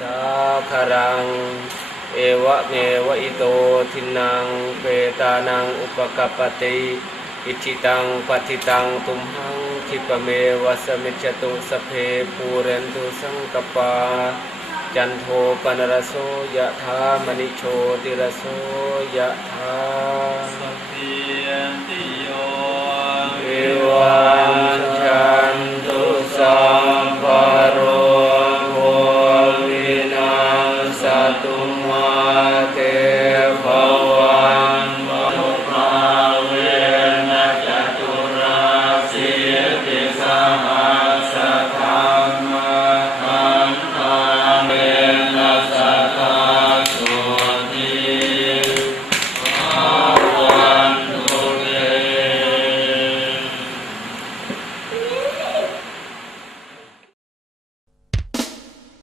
สาครัง เอวะเมวะอิโตทินังเปตานังอุปกปติอิจิตังปฏิตังตุมหังทิปเมวะสมิจตุสเพปูเรนตุสังกปา จันโทปนรโสยะธามณิโชติรโสยะธาสัพเพ